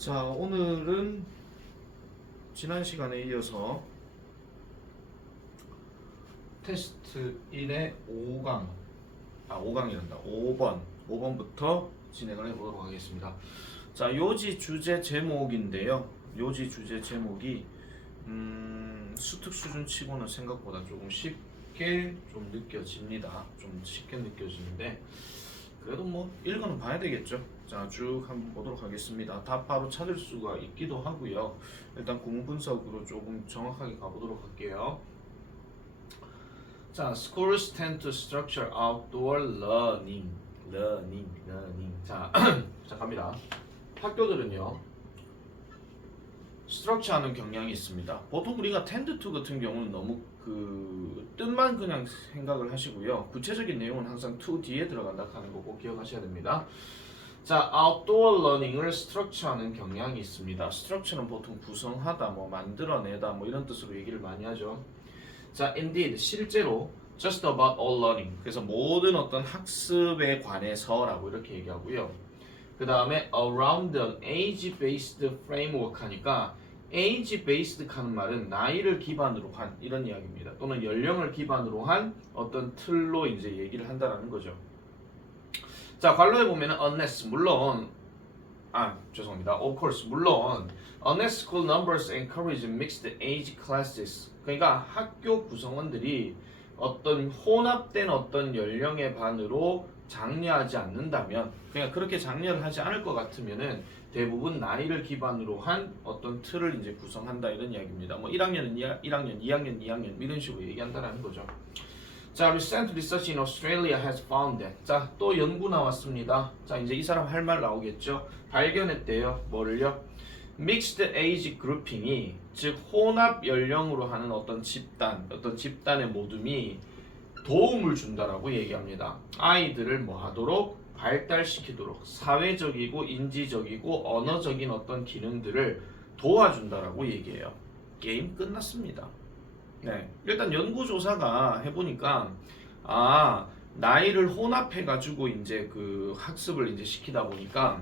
자, 오늘은 지난 시간에 이어서 테스트 1의 5강, 5강이란다. 5번부터 진행을 해보도록 하겠습니다. 자, 요지 주제 제목인데요. 요지 주제 제목이 수특 수준 치고는 생각보다 조금 쉽게 좀 느껴집니다. 좀 쉽게 느껴지는데 그래도 뭐 읽어는 봐야 되겠죠. 자, 쭉 한번 보도록 하겠습니다. 답 바로 찾을 수가 있기도 하고요. 일단 구문 분석으로 조금 정확하게 가보도록 할게요. 자, schools tend to structure outdoor learning. 자, 자 갑니다. 학교들은요, structure하는 경향이 있습니다. 보통 우리가 tend to 같은 경우는 너무 그 뜻만 그냥 생각을 하시고요. 구체적인 내용은 항상 to 뒤에 들어간다 하는 거 꼭 기억하셔야 됩니다. 자, outdoor learning을 structure하는 경향이 있습니다. structure는 보통 구성하다, 뭐 만들어내다, 뭐 이런 뜻으로 얘기를 많이 하죠. 자, indeed 실제로 just about all learning, 그래서 모든 어떤 학습에 관해서라고 이렇게 얘기하고요. 그 다음에 around an age-based framework 하니까 age-based 하는 말은 나이를 기반으로 한 이런 이야기입니다. 또는 연령을 기반으로 한 어떤 틀로 이제 얘기를 한다라는 거죠. 자, 관로에 보면은 unless 물론 죄송합니다. Of course 물론 unless school numbers encourage mixed age classes, 그러니까 학교 구성원들이 어떤 혼합된 어떤 연령의 반으로 장려하지 않는다면, 그냥 그렇게 장려를 하지 않을 것 같으면은 대부분 나이를 기반으로 한 어떤 틀을 이제 구성한다 이런 이야기입니다. 뭐 1학년은 1학년, 2학년, 2학년 이런 식으로 얘기한다라는 거죠. 자, recent research in Australia has found that. 자, 또 연구 나왔습니다. 자, 이제 이 사람 할 말 나오겠죠. 발견했대요. 뭐를요? Mixed age grouping이, 즉 혼합 연령으로 하는 어떤 집단의 모둠이 도움을 준다라고 얘기합니다. 아이들을 뭐 하도록? 발달시키도록 사회적이고 인지적이고 언어적인 어떤 기능들을 도와준다라고 얘기해요. 게임 끝났습니다. 네, 일단 연구조사가 해보니까 나이를 혼합해가지고 이제 그 학습을 이제 시키다 보니까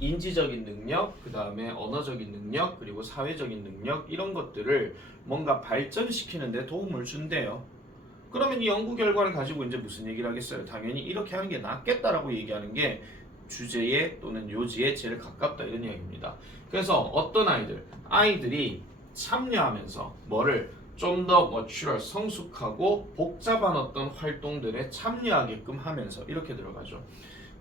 인지적인 능력, 그 다음에 언어적인 능력, 그리고 사회적인 능력 이런 것들을 뭔가 발전시키는 데 도움을 준대요. 그러면 이 연구 결과를 가지고 이제 무슨 얘기를 하겠어요? 당연히 이렇게 하는 게 낫겠다라고 얘기하는 게 주제에 또는 요지에 제일 가깝다 이런 이야기입니다. 그래서 어떤 아이들이 참여하면서 뭐를 좀 더 mature, 성숙하고 복잡한 어떤 활동들에 참여하게끔 하면서 이렇게 들어가죠.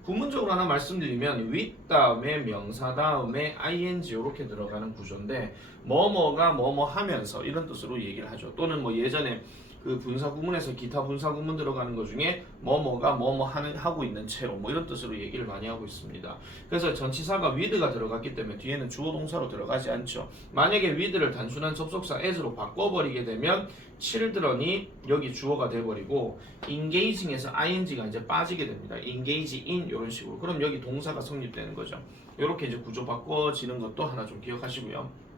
구문적으로 하나 말씀드리면 with 다음에 명사 다음에 ing 이렇게 들어가는 구조인데 뭐뭐가 뭐뭐 하면서 이런 뜻으로 얘기를 하죠. 또는 뭐 예전에 그 분사 구문에서 기타 분사 구문 들어가는 것 중에 뭐뭐가 뭐뭐 하고 있는 채로 뭐 이런 뜻으로 얘기를 많이 하고 있습니다. 그래서 전치사가 with가 들어갔기 때문에 뒤에는 주어 동사로 들어가지 않죠. 만약에 with를 단순한 접속사 as로 바꿔버리게 되면 children이 여기 주어가 돼버리고 engaging에서 ing가 이제 빠지게 됩니다. engage in 이런 식으로. 그럼 여기 동사가 성립되는 거죠. 이렇게 이제 구조 바꿔지는 것도 하나 좀 기억하시고요.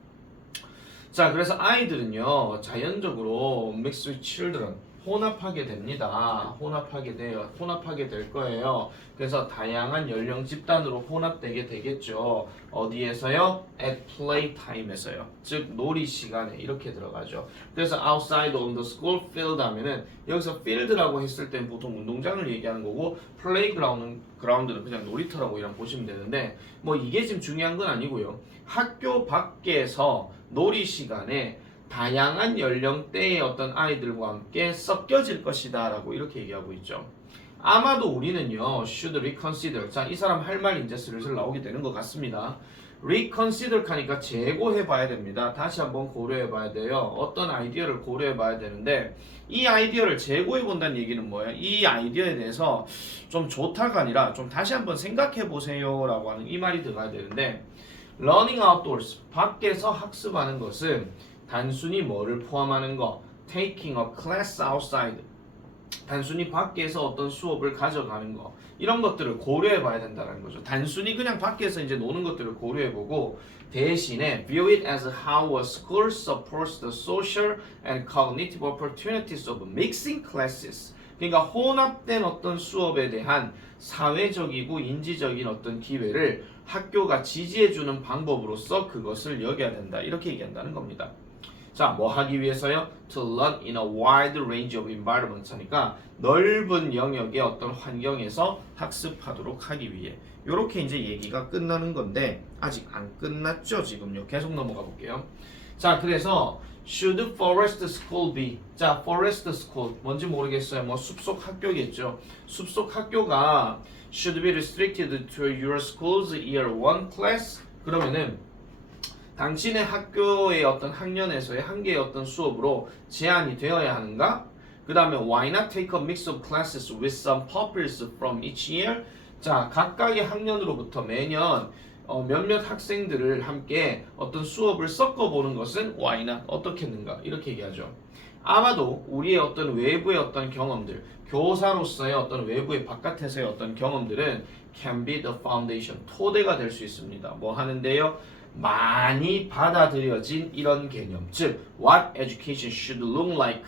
자, 그래서 아이들은요 자연적으로 mixed children 혼합하게 됩니다. 혼합하게 될 거예요. 그래서 다양한 연령 집단으로 혼합되게 되겠죠. 어디에서요? At playtime에서요. 즉 놀이 시간에 이렇게 들어가죠. 그래서 outside on the school field 하면은 여기서 field라고 했을 땐 보통 운동장을 얘기하는 거고 playground는 그냥 놀이터라고 이랑 보시면 되는데 뭐 이게 지금 중요한 건 아니고요. 학교 밖에서 놀이 시간에 다양한 연령대의 어떤 아이들과 함께 섞여질 것이다 라고 이렇게 얘기하고 있죠. 아마도 우리는요 should reconsider, 자, 이 사람 할 말 이제 슬슬 나오게 되는 것 같습니다. reconsider 하니까 재고해 봐야 됩니다. 다시 한번 고려해 봐야 돼요. 어떤 아이디어를 고려해 봐야 되는데 이 아이디어를 재고해 본다는 얘기는 뭐예요? 이 아이디어에 대해서 좀 좋다가 아니라 좀 다시 한번 생각해 보세요 라고 하는 이 말이 들어가야 되는데, learning outdoors 밖에서 학습하는 것은 단순히 뭐를 포함하는 거? taking a class outside, 단순히 밖에서 어떤 수업을 가져가는 거, 이런 것들을 고려해 봐야 된다는 거죠. 단순히 그냥 밖에서 이제 노는 것들을 고려해 보고 대신에 view it as how a school supports the social and cognitive opportunities of mixing classes. 그러니까 혼합된 어떤 수업에 대한 사회적이고 인지적인 어떤 기회를 학교가 지지해주는 방법으로서 그것을 여겨야 된다. 이렇게 얘기한다는 겁니다. 자, 뭐 하기 위해서요? To learn in a wide range of environments 하니까 넓은 영역의 어떤 환경에서 학습하도록 하기 위해. 요렇게 이제 얘기가 끝나는 건데 아직 안 끝났죠, 지금요. 계속 넘어가 볼게요. 자, 그래서 should forest school be? 자, forest school 뭔지 모르겠어요. 뭐 숲속 학교겠죠. 숲속 학교가 should be restricted to your school's year 1 class? 그러면은 당신의 학교의 어떤 학년에서의 한 개의 어떤 수업으로 제한이 되어야 하는가? 그 다음에 why not take a mix of classes with some pupils from each year? 자, 각각의 학년으로부터 매년 몇몇 학생들을 함께 어떤 수업을 섞어보는 것은 why not? 어떻겠는가? 이렇게 얘기하죠. 아마도 우리의 어떤 외부의 어떤 경험들, 교사로서의 어떤 외부의 바깥에서의 어떤 경험들은 can be the foundation, 토대가 될 수 있습니다. 뭐 하는데요? 많이 받아들여진 이런 개념, 즉 what education should look like,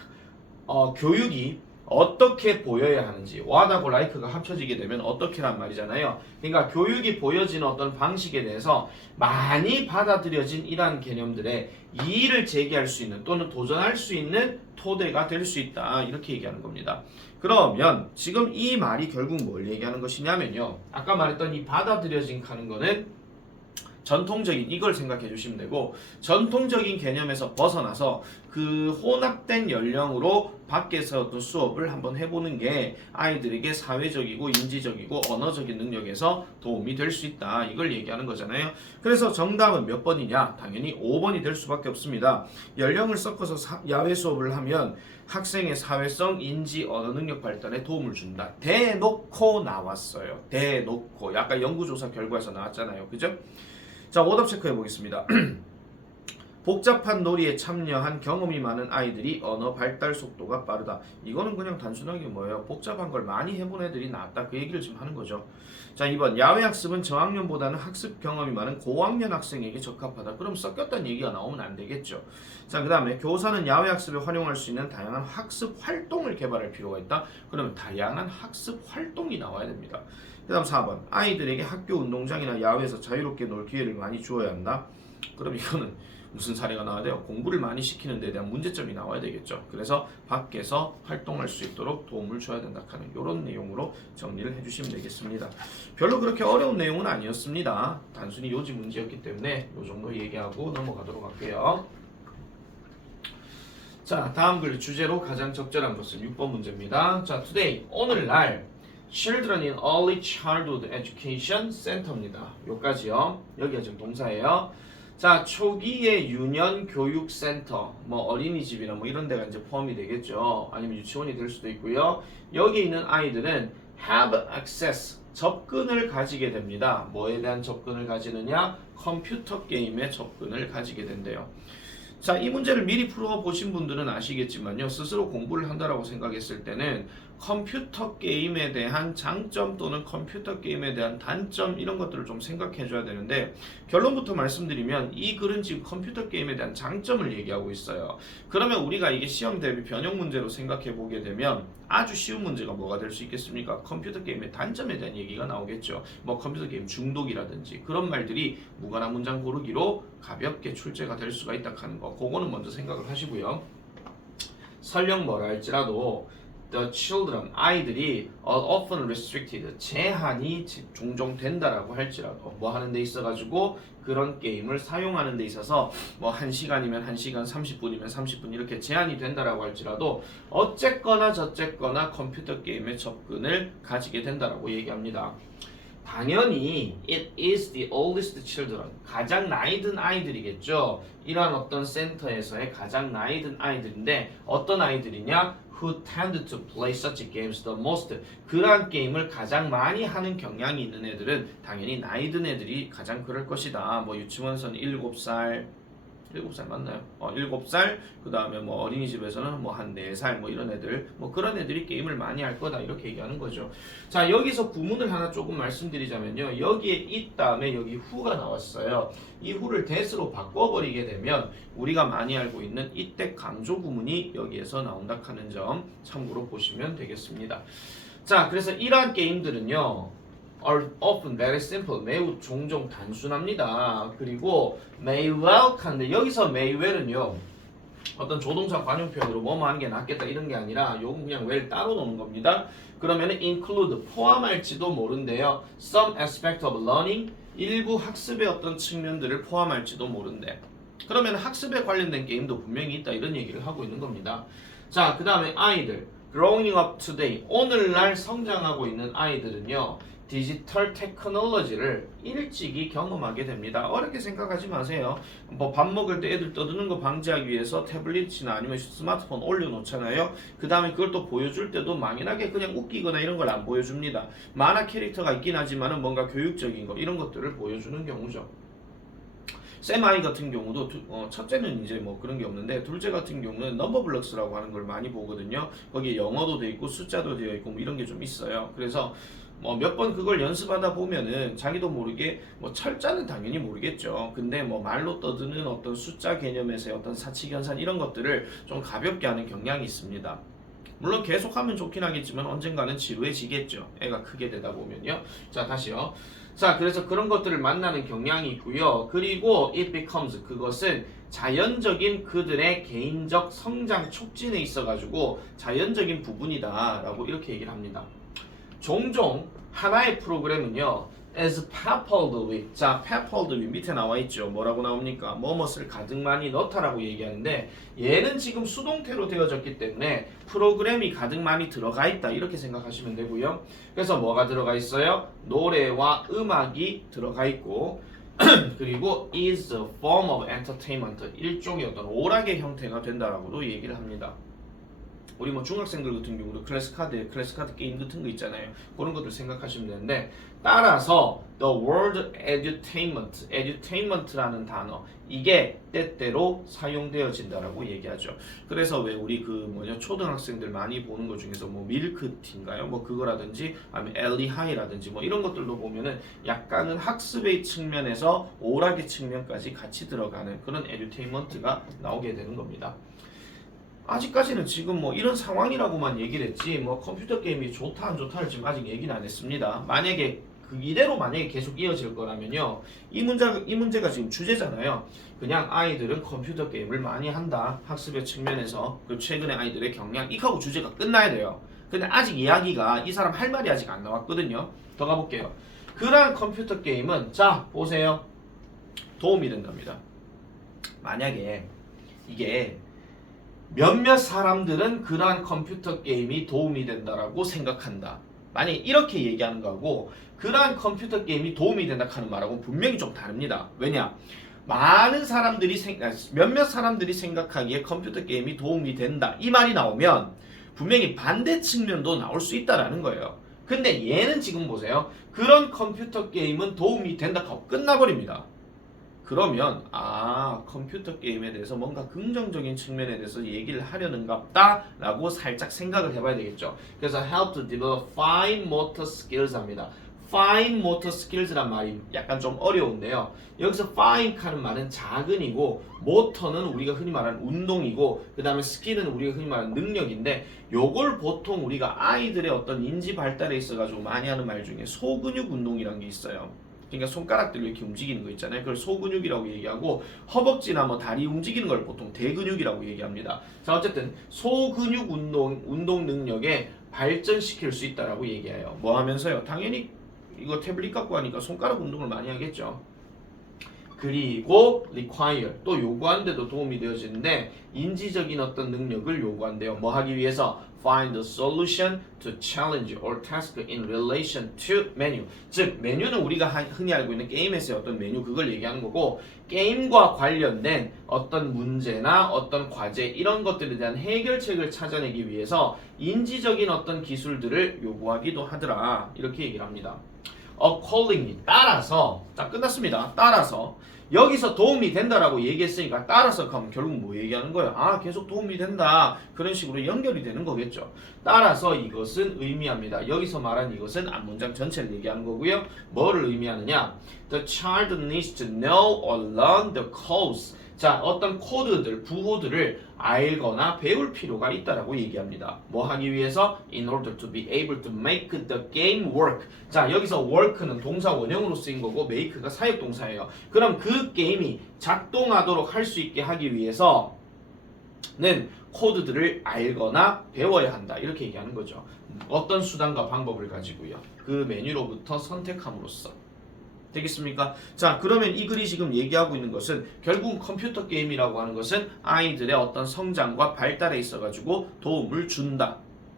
교육이 어떻게 보여야 하는지, what하고 like가 합쳐지게 되면 어떻게란 말이잖아요. 그러니까 교육이 보여지는 어떤 방식에 대해서 많이 받아들여진 이러한 개념들에 이의를 제기할 수 있는 또는 도전할 수 있는 토대가 될 수 있다. 이렇게 얘기하는 겁니다. 그러면 지금 이 말이 결국 뭘 얘기하는 것이냐면요. 아까 말했던 이 받아들여진 하는 거는 전통적인 이걸 생각해 주시면 되고, 전통적인 개념에서 벗어나서 그 혼합된 연령으로 밖에서 어떤 수업을 한번 해보는 게 아이들에게 사회적이고 인지적이고 언어적인 능력에서 도움이 될 수 있다. 이걸 얘기하는 거잖아요. 그래서 정답은 몇 번이냐? 당연히 5번이 될 수밖에 없습니다. 연령을 섞어서 야외 수업을 하면 학생의 사회성, 인지, 언어 능력 발달에 도움을 준다. 대놓고 나왔어요. 대놓고. 약간 연구조사 결과에서 나왔잖아요. 그죠? 자, 오답 체크해 보겠습니다. 복잡한 놀이에 참여한 경험이 많은 아이들이 언어 발달 속도가 빠르다. 이거는 그냥 단순하게 뭐예요? 복잡한 걸 많이 해본 애들이 낫다. 그 얘기를 지금 하는 거죠. 자, 2번 야외 학습은 저학년보다는 학습 경험이 많은 고학년 학생에게 적합하다. 그럼 섞였다는 얘기가 나오면 안 되겠죠. 자, 그 다음에 교사는 야외 학습에 활용할 수 있는 다양한 학습 활동을 개발할 필요가 있다. 그러면 다양한 학습 활동이 나와야 됩니다. 그 다음 4번 아이들에게 학교 운동장이나 야외에서 자유롭게 놀 기회를 많이 주어야 한다. 그럼 이거는 무슨 사례가 나와야 돼요? 공부를 많이 시키는 데 대한 문제점이 나와야 되겠죠. 그래서 밖에서 활동할 수 있도록 도움을 줘야 된다 하는 이런 내용으로 정리를 해주시면 되겠습니다. 별로 그렇게 어려운 내용은 아니었습니다. 단순히 요지 문제였기 때문에 이 정도 얘기하고 넘어가도록 할게요. 자, 다음 글 주제로 가장 적절한 것은 6번 문제입니다. 자, today 오늘날 Children in Early Childhood Education Center입니다. 요까지요. 여기가 지금 동사예요. 자, 초기의 유년 교육 센터, 뭐 어린이집이나 뭐 이런 데가 이제 포함이 되겠죠. 아니면 유치원이 될 수도 있고요. 여기 있는 아이들은 have access, 접근을 가지게 됩니다. 뭐에 대한 접근을 가지느냐? 컴퓨터 게임에 접근을 가지게 된대요. 자, 이 문제를 미리 풀어보신 분들은 아시겠지만요. 스스로 공부를 한다라고 생각했을 때는 컴퓨터 게임에 대한 장점 또는 컴퓨터 게임에 대한 단점 이런 것들을 좀 생각해 줘야 되는데, 결론부터 말씀드리면 이 글은 지금 컴퓨터 게임에 대한 장점을 얘기하고 있어요. 그러면 우리가 이게 시험 대비 변형 문제로 생각해 보게 되면 아주 쉬운 문제가 뭐가 될 수 있겠습니까? 컴퓨터 게임의 단점에 대한 얘기가 나오겠죠. 뭐 컴퓨터 게임 중독이라든지 그런 말들이 무관한 문장 고르기로 가볍게 출제가 될 수가 있다 하는 거, 그거는 먼저 생각을 하시고요. 설령 뭐라 할지라도 the children, 아이들이 often restricted, 제한이 종종 된다라고 할지라도 뭐 하는 데 있어가지고 그런 게임을 사용하는 데 있어서 뭐 1시간이면 1시간, 30분이면 30분 이렇게 제한이 된다라고 할지라도 어쨌거나 저쨌거나 컴퓨터 게임에 접근을 가지게 된다라고 얘기합니다. 당연히 it is the oldest children, 가장 나이 든 아이들이겠죠. 이러한 어떤 센터에서의 가장 나이 든 아이들인데 어떤 아이들이냐? who tend to play such games the most. 그러한 게임을 가장 많이 하는 경향이 있는 애들은 당연히 나이 든 애들이 가장 그럴 것이다. 뭐 유치원에서는 7살 맞나요? 7살, 그 다음에 뭐 어린이집에서는 뭐 한 4살 뭐 이런 애들, 뭐 그런 애들이 게임을 많이 할 거다 이렇게 얘기하는 거죠. 자, 여기서 구문을 하나 조금 말씀드리자면요. 여기에 it 다음에 여기 who가 나왔어요. 이 who를 that으로 바꿔버리게 되면 우리가 많이 알고 있는 이때 강조 구문이 여기에서 나온다 하는 점 참고로 보시면 되겠습니다. 자, 그래서 이러한 게임들은요. are often very simple. 매우 종종 단순합니다. 그리고 may well 한데 여기서 may well은요. 어떤 조동사 관용 표현으로 뭐뭐 하는 게 낫겠다 이런 게 아니라 요건 그냥 well 따로 놓는 겁니다. 그러면 include 포함할지도 모른대요. Some aspect of learning 일부 학습의 어떤 측면들을 포함할지도 모른대. 그러면 학습에 관련된 게임도 분명히 있다 이런 얘기를 하고 있는 겁니다. 자, 그 다음에 아이들 growing up today 오늘날 성장하고 있는 아이들은요 디지털 테크놀로지를 일찍이 경험하게 됩니다. 어렵게 생각하지 마세요. 뭐 밥 먹을 때 애들 떠드는 거 방지하기 위해서 태블릿이나 아니면 스마트폰 올려놓잖아요. 그 다음에 그걸 또 보여줄 때도 망연하게 그냥 웃기거나 이런 걸 안 보여줍니다. 만화 캐릭터가 있긴 하지만은 뭔가 교육적인 거 이런 것들을 보여주는 경우죠. 쌤 아이 같은 경우도 첫째는 이제 뭐 그런 게 없는데 둘째 같은 경우는 넘버블럭스라고 하는 걸 많이 보거든요. 거기에 영어도 돼 있고 숫자도 되어 있고 뭐 이런 게 좀 있어요. 그래서 뭐 몇 번 그걸 연습하다 보면은 자기도 모르게 뭐 철자는 당연히 모르겠죠. 근데 뭐 말로 떠드는 어떤 숫자 개념에서의 어떤 사칙연산 이런 것들을 좀 가볍게 하는 경향이 있습니다. 물론 계속하면 좋긴 하겠지만 언젠가는 지루해지겠죠. 애가 크게 되다 보면요. 자, 다시요. 자, 그래서 그런 것들을 만나는 경향이 있고요. 그리고 it becomes 그것은 자연적인 그들의 개인적 성장 촉진에 있어가지고 자연적인 부분이다 라고 이렇게 얘기를 합니다. 종종 하나의 프로그램은요 as coupled with 자 coupled with 밑에 나와 있죠. 뭐라고 나옵니까? 뭐뭇을 가득 많이 넣다라고 얘기하는데 얘는 지금 수동태로 되어졌기 때문에 프로그램이 가득 많이 들어가 있다 이렇게 생각하시면 되고요. 그래서 뭐가 들어가 있어요? 노래와 음악이 들어가 있고 그리고 is a form of entertainment 일종의 어떤 오락의 형태가 된다라고도 얘기를 합니다. 우리 뭐 중학생들 같은 경우도 클래스 카드 게임 같은 거 있잖아요. 그런 것들 생각하시면 되는데 따라서 the word edutainment라는 단어 이게 때때로 사용되어진다라고 얘기하죠. 그래서 왜 우리 초등학생들 많이 보는 것 중에서 뭐 밀크티인가요? 뭐 그거라든지 아니면 엘리하이라든지 뭐 이런 것들도 보면은 약간은 학습의 측면에서 오락의 측면까지 같이 들어가는 그런 edutainment가 나오게 되는 겁니다. 아직까지는 지금 뭐 이런 상황이라고만 얘기를 했지 뭐 컴퓨터 게임이 좋다 안 좋다를 지금 아직 얘기는 안 했습니다. 만약에 이대로 만약에 계속 이어질 거라면요 이 문제가 지금 주제잖아요. 그냥 아이들은 컴퓨터 게임을 많이 한다 학습의 측면에서 그 최근에 아이들의 경향 이하고 주제가 끝나야 돼요. 근데 아직 이야기가 이 사람 할 말이 아직 안 나왔거든요. 더 가볼게요. 그러한 컴퓨터 게임은 자 보세요 도움이 된답니다. 만약에 이게 몇몇 사람들은 그러한 컴퓨터 게임이 도움이 된다라고 생각한다. 만약에 이렇게 얘기하는 거하고 그러한 컴퓨터 게임이 도움이 된다 하는 말하고는 분명히 좀 다릅니다. 왜냐? 몇몇 사람들이 생각하기에 컴퓨터 게임이 도움이 된다. 이 말이 나오면 분명히 반대 측면도 나올 수 있다라는 거예요. 근데 얘는 지금 보세요. 그런 컴퓨터 게임은 도움이 된다 하고 끝나버립니다. 그러면 컴퓨터 게임에 대해서 뭔가 긍정적인 측면에 대해서 얘기를 하려는갑다 라고 살짝 생각을 해봐야 되겠죠. 그래서 help to develop fine motor skills 합니다. fine motor skills란 말이 약간 좀 어려운데요. 여기서 fine 하는 말은 작은이고 motor는 우리가 흔히 말하는 운동이고 그 다음에 skill은 우리가 흔히 말하는 능력인데 요걸 보통 우리가 아이들의 어떤 인지 발달에 있어가지고 많이 하는 말 중에 소근육 운동이라는 게 있어요. 그러니까 손가락들로 이렇게 움직이는 거 있잖아요. 그걸 소근육이라고 얘기하고 허벅지나 뭐 다리 움직이는 걸 보통 대근육이라고 얘기합니다. 자 어쨌든 소근육 운동 능력에 발전시킬 수 있다라고 얘기해요. 뭐 하면서요? 당연히 이거 태블릿 갖고 하니까 손가락 운동을 많이 하겠죠. 그리고 require 또 요구하는데도 도움이 되어지는데 인지적인 어떤 능력을 요구한대요. 뭐 하기 위해서? Find a solution to challenge or task in relation to menu. 즉 메뉴는 우리가 흔히 알고 있는 게임에서의 어떤 메뉴 그걸 얘기하는 거고 게임과 관련된 어떤 문제나 어떤 과제 이런 것들에 대한 해결책을 찾아내기 위해서 인지적인 어떤 기술들을 요구하기도 하더라. 이렇게 얘기를 합니다. accordingly 따라서 자 끝났습니다. 따라서 여기서 도움이 된다라고 얘기했으니까 따라서 가면 결국 뭐 얘기하는 거예요? 아, 계속 도움이 된다. 그런 식으로 연결이 되는 거겠죠. 따라서 이것은 의미합니다. 여기서 말한 이것은 앞문장 전체를 얘기하는 거고요. 뭐를 의미하느냐? The child needs to know or learn the codes. 자, 어떤 코드들, 부호들을 알거나 배울 필요가 있다라고 얘기합니다. 뭐 하기 위해서? In order to be able to make the game work. 자, 여기서 work는 동사 원형으로 쓰인 거고 make가 사역동사예요. 그럼 그 게임이 작동하도록 할 수 있게 하기 위해서는 코드들을 알거나 배워야 한다. 이렇게 얘기하는 거죠. 어떤 수단과 방법을 가지고요. 그 메뉴로부터 선택함으로써. 되겠습니까? 자, 그러면 이 글이 지금 얘기하고 있는 것은 결국 컴퓨터 게임이라고 하는 것은 아이들의 어떤 성장과 발달에 있어가지고 도움을 준다.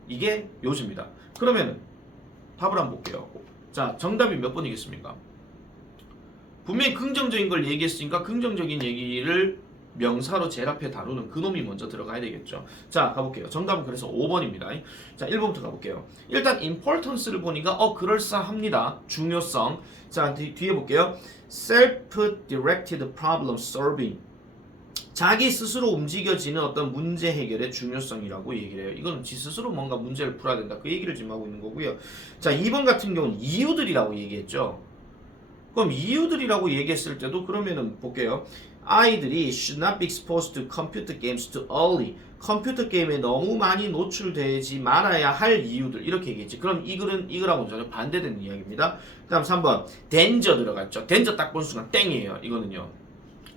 이게 요지입니다. 그러면 답을 한번 볼게요. 자, 정답이 몇 번이겠습니까? 분명히 긍정적인 걸 얘기했으니까 긍정적인 얘기를 명사로 제일 앞에 다루는 그놈이 먼저 들어가야 되겠죠. 자, 가볼게요. 정답은 그래서 5번입니다. 자, 1번부터 가볼게요. 일단 importance를 보니까 그럴싸합니다. 중요성. 자, 뒤에 볼게요. self-directed problem solving. 자기 스스로 움직여지는 어떤 문제 해결의 중요성이라고 얘기를 해요. 이거는 지 스스로 뭔가 문제를 풀어야 된다. 그 얘기를 지금 하고 있는 거고요. 자, 2번 같은 경우는 이유들이라고 얘기했죠. 그럼 이유들이라고 얘기했을 때도 그러면은 볼게요. 아이들이 should not be exposed to computer games too early. 컴퓨터 게임에 너무 많이 노출되지 말아야 할 이유들 이렇게 얘기했지. 그럼 이 글은 이거랑은 전혀 반대되는 이야기입니다. 그 다음 3번 danger 들어갔죠. danger 딱 본 순간 땡이에요. 이거는요.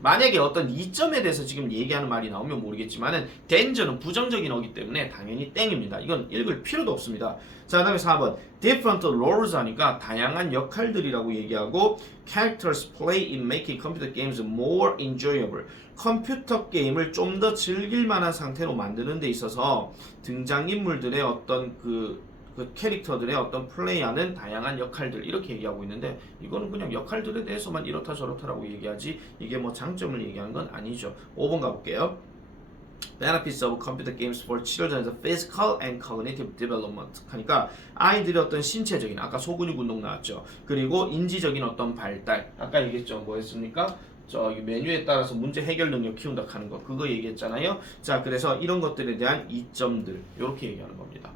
만약에 어떤 이점에 대해서 지금 얘기하는 말이 나오면 모르겠지만은 danger는 부정적인 어기 때문에 당연히 땡입니다. 이건 읽을 필요도 없습니다. 자, 그 다음에 4번 different roles 하니까 다양한 역할들이라고 얘기하고 characters play in making computer games more enjoyable. 컴퓨터 게임을 좀 더 즐길 만한 상태로 만드는 데 있어서 등장인물들의 어떤 그 캐릭터들의 어떤 플레이하는 다양한 역할들 이렇게 얘기하고 있는데 이거는 그냥 역할들에 대해서만 이렇다 저렇다라고 얘기하지 이게 뭐 장점을 얘기하는 건 아니죠. 5번 가볼게요. Benefits of computer games for children's physical and cognitive development 하니까 아이들의 어떤 신체적인 아까 소근육 운동 나왔죠. 그리고 인지적인 어떤 발달 아까 얘기했죠. 뭐였습니까? 저기 메뉴에 따라서 문제 해결 능력 키운다 하는 거 그거 얘기했잖아요. 자, 그래서 이런 것들에 대한 이점들 이렇게 얘기하는 겁니다.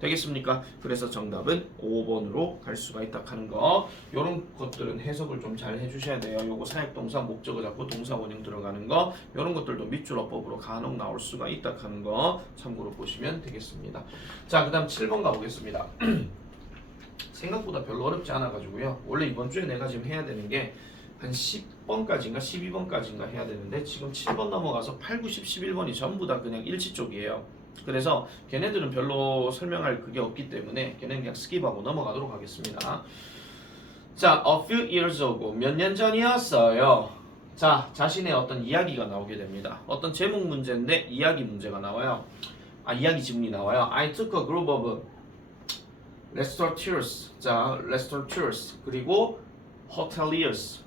되겠습니까? 그래서 정답은 5번으로 갈 수가 있다 하는 거. 요런 것들은 해석을 좀 잘 해주셔야 돼요. 요거 사역동사 목적어 잡고 동사 원형 들어가는 거 요런 것들도 밑줄어법으로 간혹 나올 수가 있다 하는 거 참고로 보시면 되겠습니다. 자, 그 다음 7번 가보겠습니다. 생각보다 별로 어렵지 않아가지고요. 원래 이번 주에 내가 지금 해야 되는 게 한 10번까지인가 12번까지인가 해야 되는데 지금 7번 넘어가서 8, 9, 10, 11번이 전부 다 그냥 일치 쪽이에요. 그래서 걔네들은 별로 설명할 그게 없기 때문에 걔네는 그냥 스킵하고 넘어가도록 하겠습니다. 자, a few years ago 몇 년 전이었어요. 자, 자신의 어떤 이야기가 나오게 됩니다. 어떤 제목 문제인데 이야기 문제가 나와요. 이야기 지문이 나와요. I took a group of restaurateurs. 자, restaurateurs 그리고 hoteliers.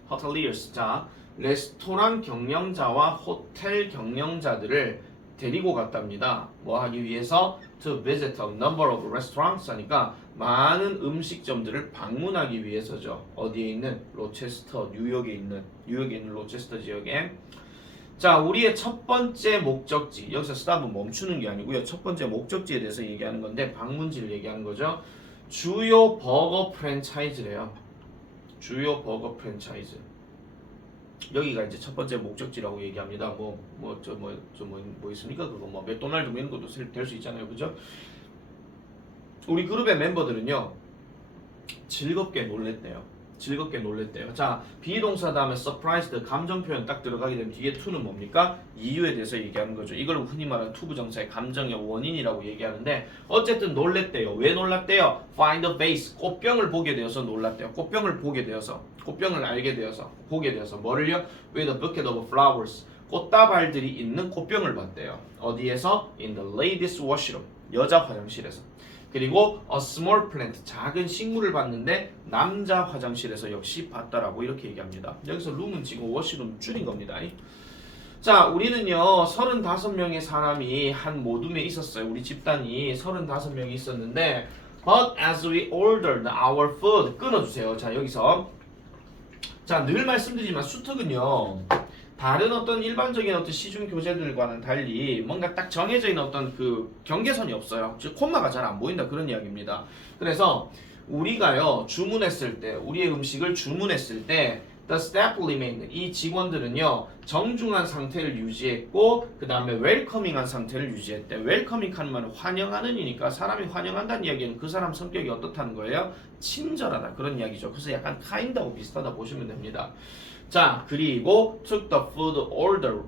자, 레스토랑 경영자와 호텔 경영자들을 데리고 갔답니다. 뭐 하기 위해서? To visit a number of restaurants 하니까 많은 음식점들을 방문하기 위해서죠. 어디에 있는? 로체스터, 뉴욕에 있는 로체스터 지역에. 자, 우리의 첫 번째 목적지. 여기서 스탑은 멈추는 게 아니고요. 첫 번째 목적지에 대해서 얘기하는 건데 방문지를 얘기하는 거죠. 주요 버거 프랜차이즈래요. 주요 버거 프랜차이즈. 여기가 이제 첫 번째 목적지라고 얘기합니다. 뭐 있습니까? 그거 뭐 맥도날드 이런 것도 될 수 있잖아요, 그죠? 우리 그룹의 멤버들은요 즐겁게 놀랬대요. 자, 비동사 다음에 surprised 감정 표현 딱 들어가게 되면 뒤에 to는 뭡니까? 이유에 대해서 얘기하는 거죠. 이걸 흔히 말하는 투부정사의 감정의 원인이라고 얘기하는데 어쨌든 놀랬대요. 왜 놀랐대요? Find a vase 꽃병을 보게 되어서 놀랐대요. 꽃병을 알게 되어서 보게 되어서 뭐를요? With a bucket of flowers 꽃다발들이 있는 꽃병을 봤대요. 어디에서? In the ladies' washroom 여자 화장실에서. 그리고 a small plant 작은 식물을 봤는데 남자 화장실에서 역시 봤다라고 이렇게 얘기합니다. 여기서 룸은 지금 워시룸 줄인 겁니다. 자, 우리는요 35명의 사람이 한 모둠에 있었어요. 우리 집단이 35명이 있었는데 But as we ordered our food 끊어주세요. 자, 여기서 자, 늘 말씀드리지만 수특은요. 다른 어떤 일반적인 어떤 시중 교재들과는 달리 뭔가 딱 정해져 있는 어떤 그 경계선이 없어요. 즉 콤마가 잘 안 보인다 그런 이야기입니다. 그래서 우리가요 주문했을 때 우리의 음식을 주문했을 때 the staff remained 이 직원들은요 정중한 상태를 유지했고 그 다음에 웰커밍한 상태를 유지했대. 웰커밍하는 말은 환영하는 이니까 사람이 환영한다는 이야기는 그 사람 성격이 어떻다는 거예요? 친절하다 그런 이야기죠. 그래서 약간 kind하고 비슷하다 보시면 됩니다. 자 그리고 took the food order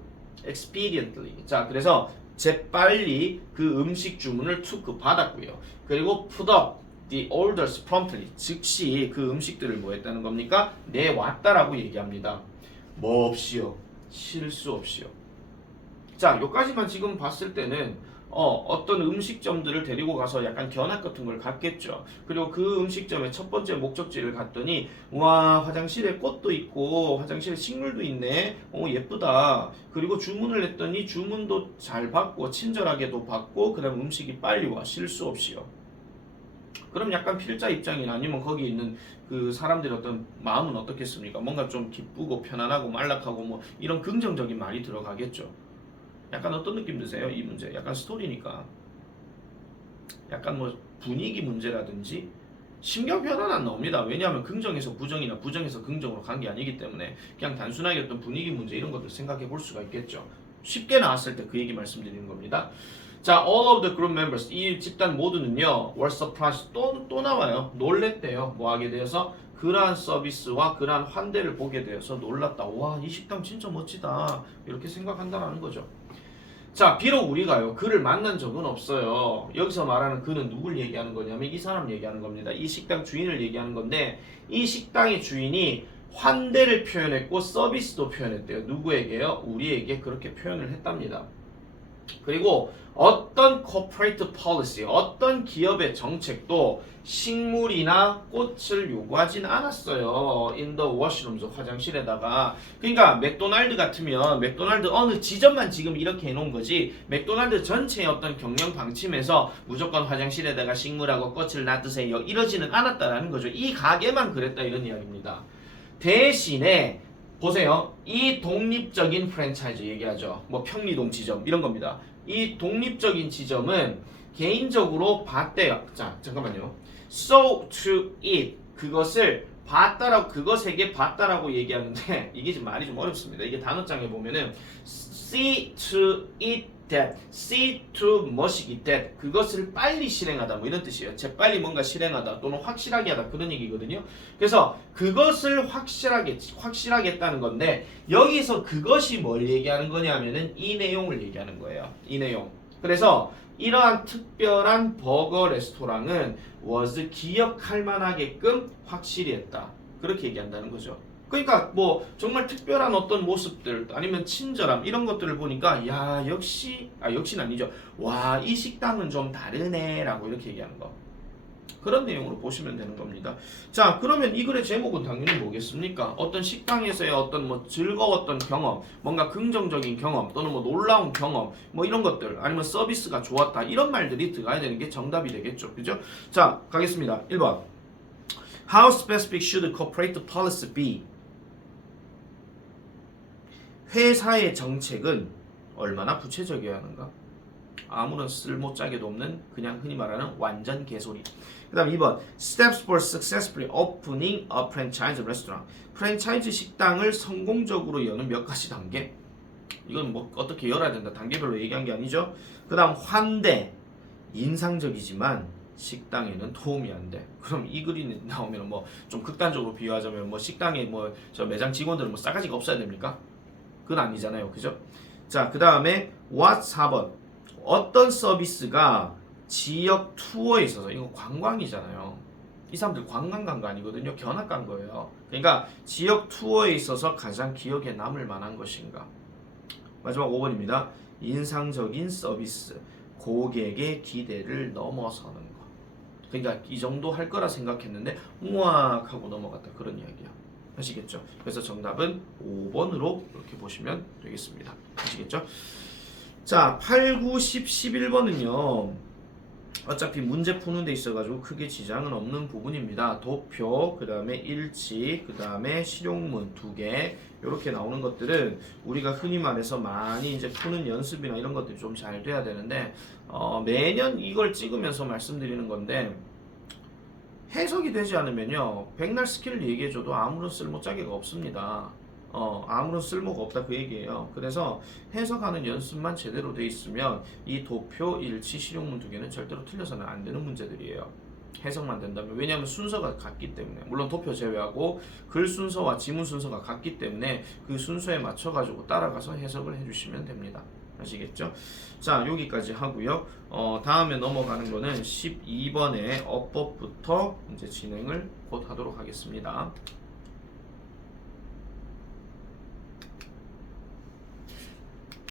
expediently. 자 그래서 재빨리 그 음식 주문을 took 받았고요. 그리고 put up the orders promptly. 즉시 그 음식들을 뭐 했다는 겁니까? 내왔다라고 얘기합니다. 뭐 없이요? 실수 없이요. 자 여기까지만 지금 봤을 때는 어떤 음식점들을 데리고 가서 약간 견학 같은 걸 갔겠죠. 그리고 그 음식점의 첫 번째 목적지를 갔더니 와 화장실에 꽃도 있고 화장실에 식물도 있네. 예쁘다. 그리고 주문을 했더니 주문도 잘 받고 친절하게도 받고 그 다음 음식이 빨리 와 실수 없이요. 그럼 약간 필자 입장이나 아니면 거기 있는 그 사람들의 어떤 마음은 어떻겠습니까? 뭔가 좀 기쁘고 편안하고 말락하고 뭐 이런 긍정적인 말이 들어가겠죠. 약간 어떤 느낌 드세요? 이 문제 약간 스토리니까 약간 뭐 분위기 문제라든지 심경 변화는 안 나옵니다. 왜냐하면 긍정에서 부정이나 부정에서 긍정으로 간 게 아니기 때문에 그냥 단순하게 어떤 분위기 문제 이런 것들 생각해 볼 수가 있겠죠. 쉽게 나왔을 때 그 얘기 말씀드리는 겁니다. 자, all of the group members 이 집단 모두는요 were surprised 또 나와요. 놀랬대요. 뭐 하게 되어서 그러한 서비스와 그러한 환대를 보게 되어서 놀랐다. 와, 이 식당 진짜 멋지다. 이렇게 생각한다라는 거죠. 자, 비록 우리가요 그를 만난 적은 없어요. 여기서 말하는 그는 누굴 얘기하는 거냐면 이 사람 얘기하는 겁니다. 이 식당 주인을 얘기하는 건데 이 식당의 주인이 환대를 표현했고 서비스도 표현했대요. 누구에게요? 우리에게 그렇게 표현을 했답니다. 그리고 어떤 corporate policy, 어떤 기업의 정책도 식물이나 꽃을 요구하진 않았어요. in the washrooms, 화장실에다가. 그러니까 맥도날드 같으면 맥도날드 어느 지점만 지금 이렇게 해놓은 거지 맥도날드 전체의 어떤 경영 방침에서 무조건 화장실에다가 식물하고 꽃을 놔두세요 이러지는 않았다라는 거죠. 이 가게만 그랬다 이런 이야기입니다. 대신에 보세요. 이 독립적인 프랜차이즈 얘기하죠. 뭐 평리동 지점 이런 겁니다. 이 독립적인 지점은 개인적으로 봤대요. 자, 잠깐만요. So to it 그것을 봤다라고 그것에게 봤다라고 얘기하는데 이게 좀 말이 좀 어렵습니다. 이게 단어장에 보면은 see to it that, see to 무엇이기 that 그것을 빨리 실행하다 뭐 이런 뜻이에요. 재빨리 뭔가 실행하다 또는 확실하게 하다 그런 얘기거든요. 그래서 그것을 확실하게 했다는 건데 여기서 그것이 뭘 얘기하는 거냐면은 이 내용을 얘기하는 거예요. 이 내용. 그래서 이러한 특별한 버거 레스토랑은 was 기억할 만하게끔 확실히 했다. 그렇게 얘기한다는 거죠. 그러니까 뭐 정말 특별한 어떤 모습들 아니면 친절함 이런 것들을 보니까 야 역시는 아니죠. 와 이 식당은 좀 다르네 라고 이렇게 얘기하는 거. 그런 내용으로 보시면 되는 겁니다. 자 그러면 이 글의 제목은 당연히 뭐겠습니까? 어떤 식당에서의 어떤 뭐 즐거웠던 경험 뭔가 긍정적인 경험 또는 뭐 놀라운 경험 뭐 이런 것들 아니면 서비스가 좋았다 이런 말들이 들어가야 되는 게 정답이 되겠죠. 그죠? 자 가겠습니다. 1번 How specific should corporate policy be? 회사의 정책은 얼마나 구체적이어야 하는가? 아무런 쓸모짜기도 없는 그냥 흔히 말하는 완전 개소리. 그 다음 2번 Steps for successfully opening a franchise restaurant. 프랜차이즈 식당을 성공적으로 여는 몇 가지 단계. 이건 뭐 어떻게 열어야 된다 단계별로 얘기한 게 아니죠. 그 다음 환대. 인상적이지만 식당에는 도움이 안 돼. 그럼 이 글이 나오면 뭐 좀 극단적으로 비유하자면 뭐 식당에 뭐 저 매장 직원들은 뭐 싸가지가 없어야 됩니까? 그건 아니잖아요. 그죠? 자, 그 다음에 what 4번. 어떤 서비스가 지역 투어에 있어서 이거 관광이잖아요. 이 사람들 관광 간 거 아니거든요. 견학 간 거예요. 그러니까 지역 투어에 있어서 가장 기억에 남을 만한 것인가. 마지막 5번입니다. 인상적인 서비스. 고객의 기대를 넘어서는 거. 그러니까 이 정도 할 거라 생각했는데 우악 하고 넘어갔다. 그런 이야기야. 아시겠죠? 그래서 정답은 5번으로 이렇게 보시면 되겠습니다. 아시겠죠? 자, 8, 9, 10, 11번은요. 어차피 문제 푸는 데 있어가지고 크게 지장은 없는 부분입니다. 도표, 그 다음에 일치, 그 다음에 실용문 2개 이렇게 나오는 것들은 우리가 흔히 말해서 많이 이제 푸는 연습이나 이런 것들이 좀 잘 돼야 되는데 매년 이걸 찍으면서 말씀드리는 건데 해석이 되지 않으면요 백날 스킬을 얘기해줘도 아무런 쓸모짜기가 없습니다. 아무런 쓸모가 없다 그 얘기예요. 그래서 해석하는 연습만 제대로 돼 있으면 이 도표, 일치, 실용문 2개는 절대로 틀려서는 안 되는 문제들이에요. 해석만 된다면. 왜냐하면 순서가 같기 때문에. 물론 도표 제외하고 글 순서와 지문 순서가 같기 때문에 그 순서에 맞춰가지고 따라가서 해석을 해주시면 됩니다. 아시겠죠? 자, 여기까지 하고요. 다음에 넘어가는 거는 12번의 어법부터 이제 진행을 곧 하도록 하겠습니다.